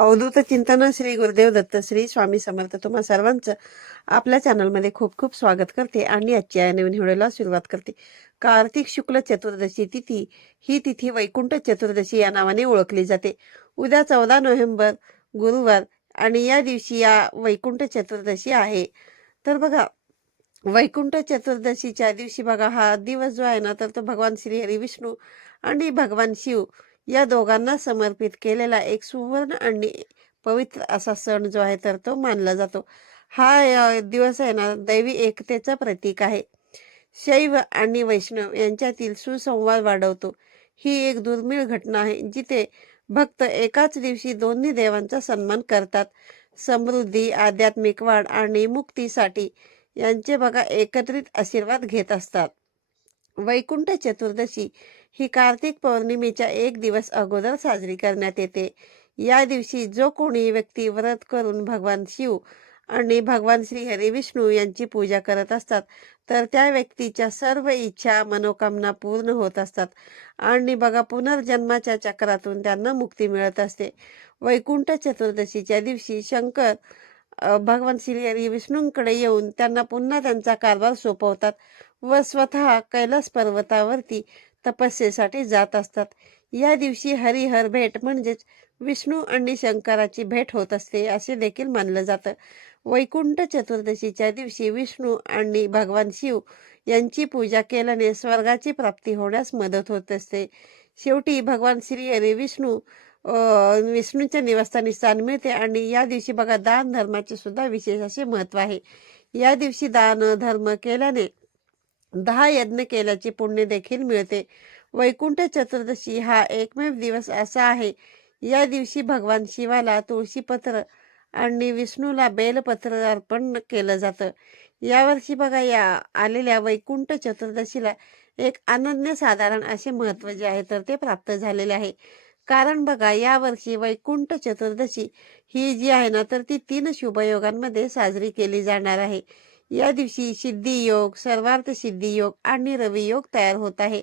अवधूत चिंतन श्री गुरुदेव दत्त श्री स्वामी समर्थ तुम्हा सर्वांचं आपल्या चॅनलमध्ये खूप खूप स्वागत करते आणि आजच्या या नवीन व्हिडिओला सुरुवात करते. कार्तिक शुक्ल चतुर्दशी तिथी ही तिथी वैकुंठ चतुर्दशी या नावाने ओळखली जाते. उद्या चौदा नोव्हेंबर गुरुवार आणि या दिवशी या वैकुंठ चतुर्दशी आहे. तर बघा वैकुंठ चतुर्दशीच्या दिवशी बघा हा दिवस जो आहे ना तर तो भगवान श्री हरी विष्णू आणि भगवान शिव या दोघांना समर्पित केलेला एक सुवर्ण आणि पवित्र असा सण जो आहे तर तो मानला जातो. हा दिवस आहे ना दैवी एकतेचं प्रतीक आहे. शैव आणि वैष्णव यांच्यातील सुसंवाद वाढवतो. ही एक दुर्मिळ घटना आहे जिथे भक्त एकाच दिवशी दोन्ही देवांचा सन्मान करतात. समृद्धी आध्यात्मिक वाढ आणि मुक्तीसाठी यांचे बघा एकत्रित आशीर्वाद घेत असतात. वैकुंठ चतुर्दशी ही कार्तिक पौर्णिमेच्या एक दिवस अगोदर साजरी करण्यात येते. या दिवशी जो कोणी व्यक्ती व्रत करून भगवान शिव आणि भगवान श्री हरी विष्णू यांची पूजा करत असतात तर त्या व्यक्तीच्या सर्व इच्छा मनोकामना पूर्ण होत असतात. आणि बघा पुनर्जन्माच्या चक्रातून त्यांना मुक्ती मिळत असते. वैकुंठ चतुर्दशीच्या दिवशी शंकर भगवान श्री हरी विष्णूंकडे येऊन त्यांना पुन्हा त्यांचा कारभार सोपवतात व स्वतः कैलास पर्वतावरती तपस्येसाठी जात असतात. या दिवशी हरिहर भेट म्हणजेच विष्णू आणि शंकराची भेट होत असते असे देखील मानलं जातं. वैकुंठ चतुर्दशीच्या दिवशी विष्णू आणि भगवान शिव यांची पूजा केल्याने स्वर्गाची प्राप्ती होण्यास मदत होत असते. शेवटी भगवान श्री हरी विष्णू विष्णूच्या निवासस्थानी स्थान मिळते आणि या दिवशी बघा दान धर्माचे सुद्धा विशेष असे महत्त्व आहे. या दिवशी दान धर्म केल्याने दहा यज्ञ केल्याचे पुण्य देखील मिळते. वैकुंठ चतुर्दशी हा एकमेव दिवस असा आहे. या दिवशी भगवान शिवाला तुळशीपत्र आणि विष्णूला बेलपत्र अर्पण केलं जातं. यावर्षी बघा या आलेल्या वैकुंठ चतुर्दशीला एक अनन्य साधारण असे महत्त्व जे आहे तर ते प्राप्त झालेले आहे. कारण बघा यावर्षी वैकुंठ चतुर्दशी ही जी आहे ना तर ती तीन शुभयोगांमध्ये साजरी केली जाणार आहे. या दिवशी सिद्धी योग सर्वार्थ सिद्धी योग आणि रवियोग तयार होत आहे.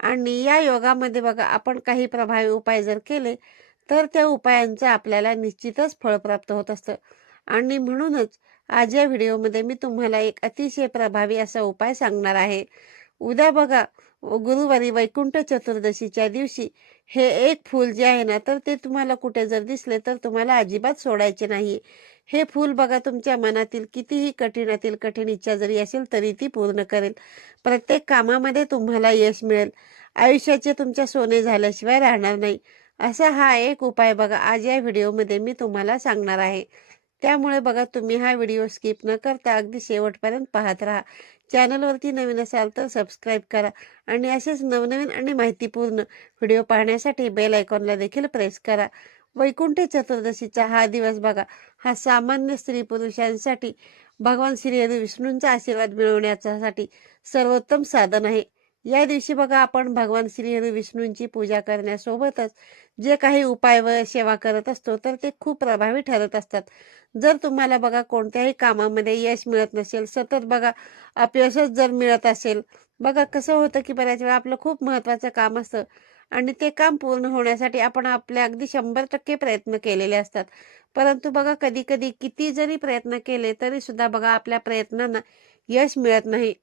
आणि या योगामध्ये बघा आपण काही प्रभावी उपाय जर केले तर त्या उपायांचं आपल्याला निश्चितच फळ प्राप्त होत असतं. आणि म्हणूनच आज या व्हिडिओमध्ये मी तुम्हाला एक अतिशय प्रभावी असा उपाय सांगणार आहे. उद्या बघा गुरुवारी वैकुंठ चतुर्दशीच्या दिवशी हे एक फूल जे आहे ना तर ते तुम्हाला कुठे जर दिसले तर तुम्हाला अजिबात सोडायचे नाही. हे फूल बघा तुमच्या मनातील कितीही कठीणातील कठीण इच्छा जरी असेल तरी ती पूर्ण करेल. प्रत्येक कामामध्ये तुम्हाला यश मिळेल. आयुष्याचे तुमच्या सोने झाल्याशिवाय राहणार नाही. असा हा एक उपाय बघा. आज या व्हिडिओमध्ये मी तुम्हाला सांगणार आहे. त्यामुळे बघा तुम्ही हा व्हिडिओ स्किप न करता अगदी शेवटपर्यंत पाहत राहा. चॅनलवरती नवीन असाल तर सबस्क्राईब करा आणि असेच नवनवीन आणि माहितीपूर्ण व्हिडिओ पाहण्यासाठी बेल आयकॉनला देखील प्रेस करा. वैकुंठ चतुर्दशीचा हा दिवस बघा. हा सामान्य स्त्री पुरुषांसाठी भगवान श्री हरी विष्णूंचा आशीर्वाद मिळवण्यासाठी सर्वोत्तम साधन आहे. या दिवशी बघा आपण भगवान श्री हरी विष्णूंची पूजा करण्यासोबतच जे काही उपाय व सेवा करत असतो तर ते खूप प्रभावी ठरत असतात. जर तुम्हाला बघा कोणत्याही कामामध्ये यश मिळत नसेल सतत बघा अपयशच जर मिळत असेल बघा कसं होतं की बऱ्याच वेळा आपलं खूप महत्त्वाचं काम असतं. आणि ते काम पूर्ण होण्यासाठी आपण आपले अगदी शंभर टक्के प्रयत्न केलेले असतात. परंतु बघा कधी कधी किती जरी प्रयत्न केले तरी सुद्धा बघा आपल्या प्रयत्नांना यश मिळत नाही.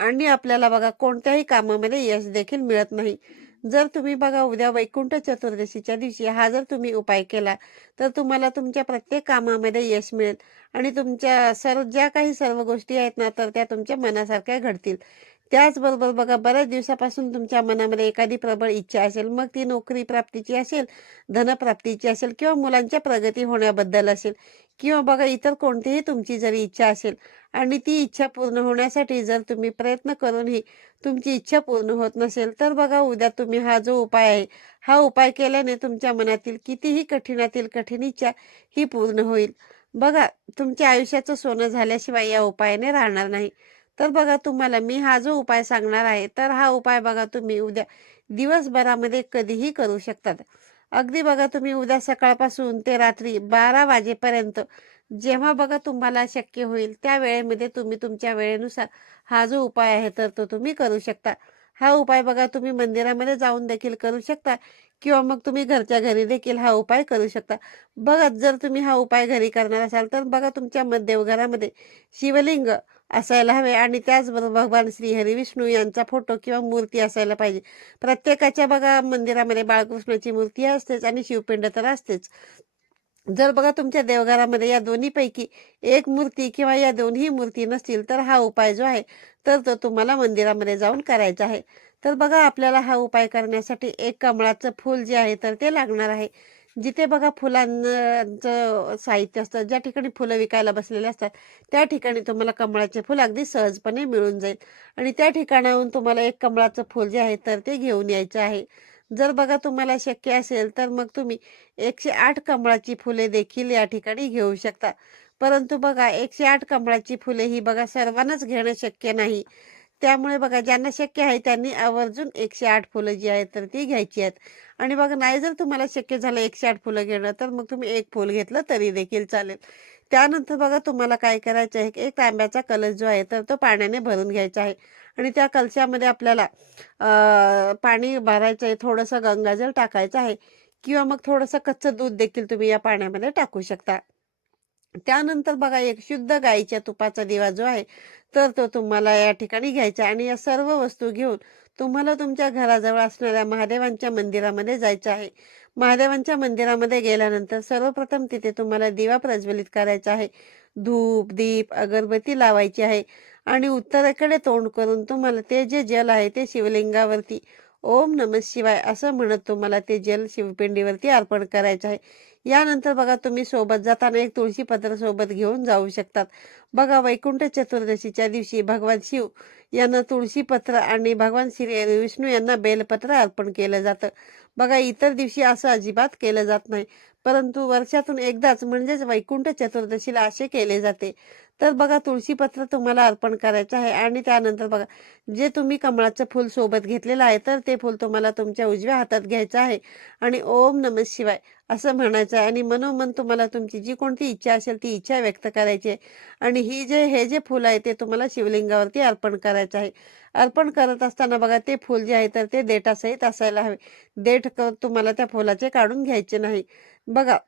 आणि आपल्याला बघा कोणत्याही कामामध्ये यश देखील मिळत नाही. जर तुम्ही बघा उद्या वैकुंठ चतुर्दशीच्या दिवशी हा जर तुम्ही उपाय केला तर तुम्हाला तुमच्या प्रत्येक कामामध्ये यश मिळेल. आणि तुमच्या सर्व ज्या काही सर्व गोष्टी आहेत ना तर त्या तुमच्या मनासारख्या घडतील. त्याचबरोबर बघा बऱ्याच दिवसापासून तुमच्या मनामध्ये एखादी प्रबळ इच्छा असेल मग ती नोकरी प्राप्तीची असेल धनप्राप्तीची असेल किंवा मुलांच्या प्रगती होण्याबद्दल असेल किंवा बघा इतर कोणतीही तुमची जरी इच्छा असेल आणि ती इच्छा पूर्ण होण्यासाठी जर तुम्ही प्रयत्न करूनही तुमची इच्छा पूर्ण होत नसेल तर बघा उद्या तुम्ही हा जो उपाय आहे हा उपाय केल्याने तुमच्या मनातील कितीही कठीणातील कठीण इच्छा ही पूर्ण होईल. बघा तुमच्या आयुष्याचं सोनं झाल्याशिवाय या उपायाने राहणार नाही. तर बघा तुम्हाला मी हा जो उपाय सांगणार आहे तर हा उपाय बघा तुम्ही उद्या दिवसभरामध्ये कधीही करू शकतात. अगदी बघा तुम्ही उद्या सकाळपासून ते रात्री बारा वाजेपर्यंत जेव्हा बघा तुम्हाला शक्य होईल त्या वेळेमध्ये तुम्ही तुमच्या वेळेनुसार हा जो उपाय आहे तर तो तुम्ही करू शकता. हा उपाय बघा तुम्ही मंदिरामध्ये जाऊन देखील करू शकता किंवा मग तुम्ही घरच्या घरी देखील हा उपाय करू शकता. बघा जर तुम्ही हा उपाय घरी करणार असाल तर बघा तुमच्या म- देवघरामध्ये शिवलिंग असायला हवे. आणि त्याचबरोबर भगवान श्री हरी विष्णू यांचा फोटो किंवा मूर्ती असायला पाहिजे. प्रत्येकाच्या बघा मंदिरामध्ये बाळकृष्णाची मूर्ती असतेच आणि शिवपिंड तर असतेच. जर बघा तुमच्या देवघरामध्ये या दोन्हीपैकी एक मूर्ती किंवा या दोन्ही मूर्ती नसतील तर हा उपाय जो आहे तर तो तुम्हाला मंदिरामध्ये जाऊन करायचा आहे. तर बघा आपल्याला हा उपाय करण्यासाठी एक कमळाचं फूल जे आहे तर ते लागणार आहे. जिथे बघा फुलांचं साहित्य असतं ज्या ठिकाणी फुलं विकायला बसलेले असतात त्या ठिकाणी तुम्हाला कमळाचे फुलं अगदी सहजपणे मिळून जाईल. आणि त्या ठिकाणाहून तुम्हाला एक कमळाचं फूल जे आहे तर ते घेऊन यायचं आहे. जर बघा तुम्हाला शक्य असेल तर मग तुम्ही एकशे आठ कमळाची फुले देखील या ठिकाणी घेऊ शकता. परंतु बघा एकशे आठ कमळाची फुले ही बघा सर्वांनाच घेणं शक्य नाही. त्यामुळे बघा ज्यांना शक्य आहे त्यांनी आवर्जून एकशे आठ फुलं जी आहेत तर ती घ्यायची आहेत. आणि बघा नाही जर तुम्हाला शक्य झालं एकशे आठ फुलं घेणं तर मग तुम्ही एक फुल घेतलं तरी देखील चालेल. त्यानंतर बघा तुम्हाला काय करायचं आहे एक तांब्याचा कलश जो आहे तर तो पाण्याने भरून घ्यायचा आहे. आणि त्या कलशामध्ये आपल्याला पाणी भरायचं आहे थोडंसं गंगाजल टाकायचं आहे किंवा मग थोडंसं कच्चं दूध देखील तुम्ही या पाण्यामध्ये टाकू शकता. त्यानंतर बघा एक शुद्ध गाईच्या तुपाचा दिवा जो आहे तर तो तुम्हाला या ठिकाणी घ्यायचा आणि या सर्व वस्तू घेऊन तुम्हाला तुमच्या घराजवळ असणाऱ्या महादेवांच्या मंदिरामध्ये जायचं आहे. महादेवांच्या मंदिरामध्ये गेल्यानंतर सर्वप्रथम तिथे तुम्हाला दिवा प्रज्वलित करायचा आहे. धूप दीप अगरबत्ती लावायची आहे. आणि उत्तरेकडे तोंड करून तुम्हाला ते जे जल आहे ते शिवलिंगावरती ओम नम शिवाय असं म्हणत तुम्हाला ते जल शिवपिंडीवरती अर्पण करायचं आहे. यानंतर बघा तुम्ही सोबत जाताना एक तुळशी पत्र सोबत घेऊन जाऊ शकतात. बघा वैकुंठ चतुर्दशीच्या दिवशी भगवान शिव यांना तुळशी पत्र आणि भगवान श्री विष्णू यांना बेलपत्र अर्पण केलं जातं. बघा इतर दिवशी असं अजिबात केलं जात नाही. परंतु वर्षातून एकदाच म्हणजेच वैकुंठ चतुर्दशीला असे केले जाते. तर बघा तुळशीपत्र तुम्हाला अर्पण करायचं आहे आणि त्यानंतर बघा जे तुम्ही कमळाचं फूल सोबत घेतलेलं आहे तर ते फूल तुम्हाला तुमच्या उजव्या हातात घ्यायचं आहे आणि ओम नम शिवाय असं म्हणायचं आहे. आणि मनोमन तुम्हाला तुमची जी कोणती इच्छा असेल ती इच्छा व्यक्त करायची आहे. आणि ही जे हे जे फूल आहे ते तुम्हाला शिवलिंगावरती अर्पण करायचं आहे. अर्पण करत असताना बघा ते फूल जे आहे तर ते देठासहित असायला हवे. देठ तुम्हाला त्या फुलाचे काढून घ्यायचे नाही. बघा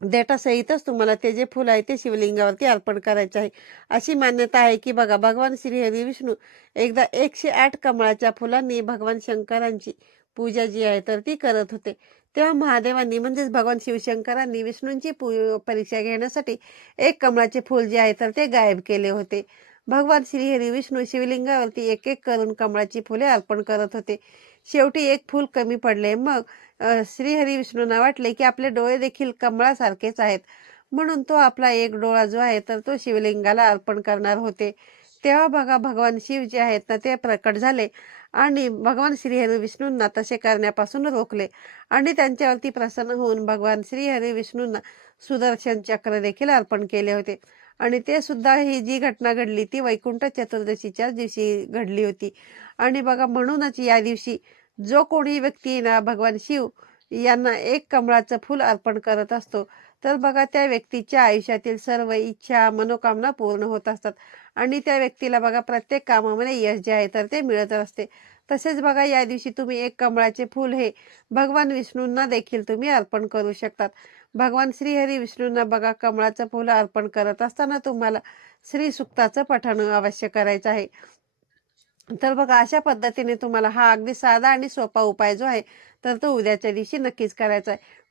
देठासहितच तुम्हाला ते जे फूल आहे ते शिवलिंगावरती अर्पण करायचे आहे. अशी मान्यता आहे की बघा भगवान श्री हरी विष्णू एकदा एकशे आठ कमळाच्या फुलांनी भगवान शंकरांची पूजा जी आहे तर ती करत होते. तेव्हा महादेवांनी म्हणजेच भगवान शिवशंकरांनी विष्णूंची पू परीक्षा घेण्यासाठी एक कमळाचे फूल जे आहे तर ते गायब केले होते. भगवान श्रीहरी विष्णू शिवलिंगावरती एक एक करून कमळाची फुले अर्पण करत होते. शेवटी एक फूल कमी पडले. मग श्रीहरी विष्णूंना वाटले की आपले डोळे देखील कमळासारखेच आहेत. म्हणून तो आपला एक डोळा जो आहे तर तो शिवलिंगाला अर्पण करणार होते. तेव्हा बघा भगवान शिव जे आहेत ना ते प्रकट झाले. आणि भगवान श्रीहरी विष्णूंना तसे करण्यापासून रोखले. आणि त्यांच्यावरती प्रसन्न होऊन भगवान श्रीहरी विष्णूंना सुदर्शन चक्र देखील अर्पण केले होते. आणि ते सुद्धा ही जी घटना घडली ती वैकुंठ चतुर्दशीच्याच दिवशी घडली होती. आणि बघा म्हणूनच या दिवशी जो कोणी व्यक्ती ना भगवान शिव यांना एक कमळाचं फूल अर्पण करत असतो तर बघा त्या व्यक्तीच्या आयुष्यातील सर्व इच्छा मनोकामना पूर्ण होत असतात. आणि त्या व्यक्तीला बघा प्रत्येक कामामध्ये यश जे आहे तर ते मिळत असते. तसेच बघा या दिवशी तुम्ही एक कमळाचे फूल हे भगवान विष्णूंना देखील तुम्ही अर्पण करू शकतात. भगवान श्रीहरी विष्णूंना बघा कमळाचं फुल अर्पण करत असताना तुम्हाला श्री सुक्ताचं पठण अवश्य करायचं आहे. तर बघा अशा पद्धतीने तुम्हाला हा अगदी साधा आणि सोपा उपाय जो आहे तर तो उद्याच्या दिवशी नक्कीच करायचा आहे.